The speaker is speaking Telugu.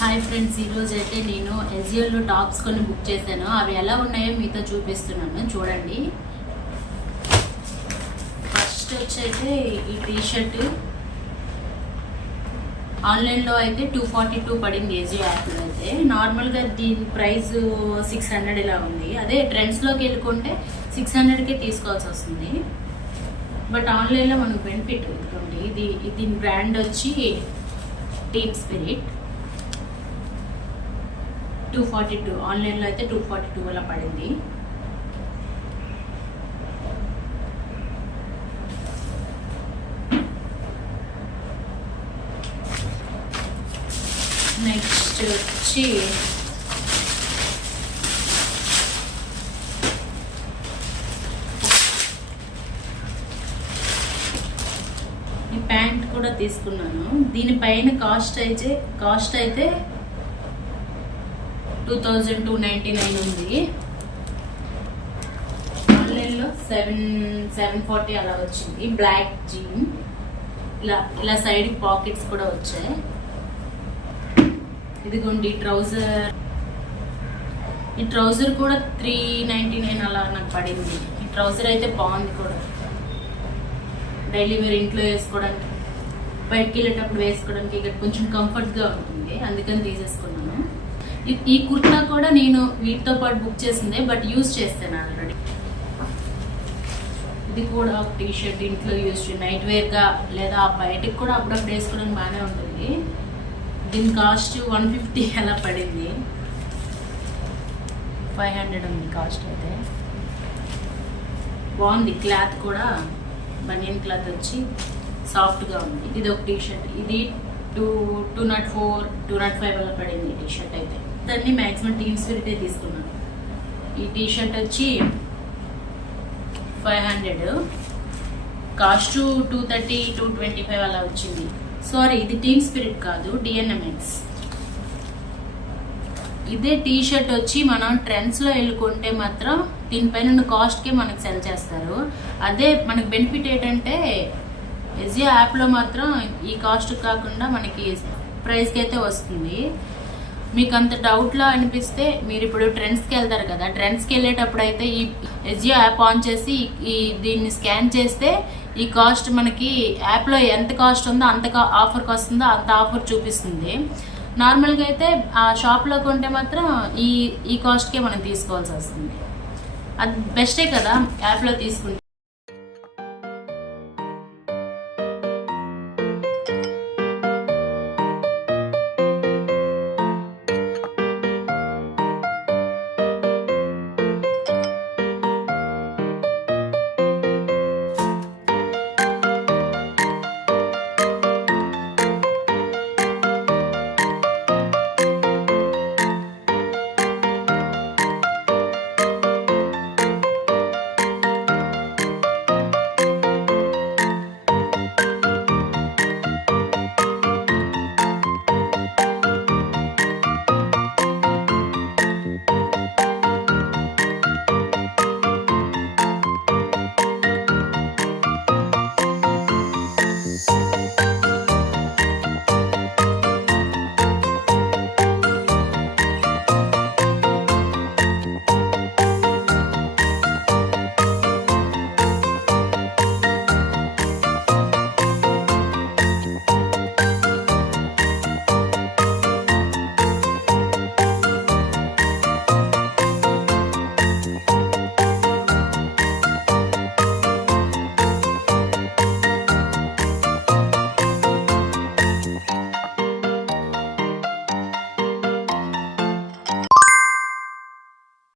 హాయ్ ఫ్రెండ్స్ ఈరోజు అయితే నేను ఎజియోలో టాప్స్ కొన్ని బుక్ చేశాను. అవి ఎలా ఉన్నాయో మీతో చూపిస్తున్నాను. చూడండి. ఫస్ట్ వచ్చి అయితే ఈ టీషర్ట్. ఆన్లైన్లో అయితే టూ ఫార్టీ టూ పడింది ఏజియో యాప్లో అయితే. నార్మల్గా దీని ప్రైస్ సిక్స్ హండ్రెడ్ ఇలా ఉంది. అదే ట్రెండ్స్లోకి వెళ్ళుకుంటే సిక్స్ హండ్రెడ్కే తీసుకోవాల్సి వస్తుంది. బట్ ఆన్లైన్లో మనకు బెనిఫిట్ ఎందుకంటే ఇది దీని బ్రాండ్ వచ్చి team spirit two forty two ఆన్లైన్లో అయితే టూ ఫార్టీ టూ అలా పడింది. నెక్స్ట్ వచ్చి ఈ ప్యాంట్ కూడా తీసుకున్నాను. దీనిపైన కాస్ట్ అయితే కాస్ట్ అయితే two thousand two ninety nine ఉంది. ఆన్లైన్లో సెవెన్ సెవెన్ ఫార్టీ అలా వచ్చింది. Black jean. ఇలా ఇలా సైడ్ పాకెట్స్ కూడా వచ్చాయి. ఇదిగోండి ట్రౌజర్. ఈ ట్రౌజర్ కూడా త్రీ నైంటీ నైన్ అలా నాకు పడింది. ఈ ట్రౌజర్ అయితే బాగుంది కూడా. డైలీ వేర్ ఇంట్లో వేసుకోవడానికి బయటకు వెళ్ళేటప్పుడు వేసుకోవడానికి ఇక్కడ కొంచెం కంఫర్ట్గా ఉంటుంది. అందుకని తీసేసుకున్నాను. ఈ- ఈ కుర్తా కూడా నేను వీటితో పాటు బుక్ చేసిందే బట్ యూజ్ చేస్తాను ఆల్రెడీ ఇది కూడా ఒక టీ షర్ట్ ఇంట్లో యూజ్ నైట్ వేర్గా లేదా బయటకు కూడా అప్పుడప్పుడు వేసుకోవడానికి బాగానే ఉంటుంది. దీని కాస్ట్ వన్ ఫిఫ్టీ అలా పడింది. ఫైవ్ హండ్రెడ్ ఉంది కాస్ట్ అయితే. బాగుంది క్లాత్ కూడా. బనియన్ క్లాత్ వచ్చి సాఫ్ట్గా ఉంది. ఇది ఒక టీ షర్ట్ ఇది two two nought four two nought five అలా పడింది టీ షర్ట్ అయితే. దాన్ని మ్యాక్సిమం టీమ్ స్పిరిటే తీసుకున్నాను. ఈ టీ షర్ట్ వచ్చి five hundred cost two thirty two twenty five అలా వచ్చింది. సారీ ఇది టీమ్ స్పిరిట్ కాదు డిఎన్ఎంఎక్స్ ఇదే టీ షర్ట్ వచ్చి మనం ట్రెండ్స్లో వెళ్ళుకుంటే మాత్రం దీనిపైన కాస్ట్కే మనకు సెల్ చేస్తారు. అదే మనకు బెనిఫిట్ ఏంటంటే ఎజియో యాప్లో మాత్రం ఈ కాస్ట్ కాకుండా మనకి ప్రైస్కి అయితే వస్తుంది. మీకు అంత డౌట్లా అనిపిస్తే మీరు ఇప్పుడు ట్రెండ్స్కి వెళ్తారు కదా ట్రెండ్స్కి వెళ్ళేటప్పుడు అయితే ఈ ఎజియో యాప్ ఆన్ చేసి ఈ దీన్ని స్కాన్ చేస్తే ఈ కాస్ట్ మనకి యాప్లో ఎంత కాస్ట్ ఉందో అంత ఆఫర్కి వస్తుందో అంత ఆఫర్ చూపిస్తుంది. నార్మల్గా అయితే ఆ షాప్లో కొంటే మాత్రం ఈ ఈ కాస్ట్కే మనం తీసుకోవాల్సి వస్తుంది. అది బెస్టే కదా యాప్లో తీసుకుంటే.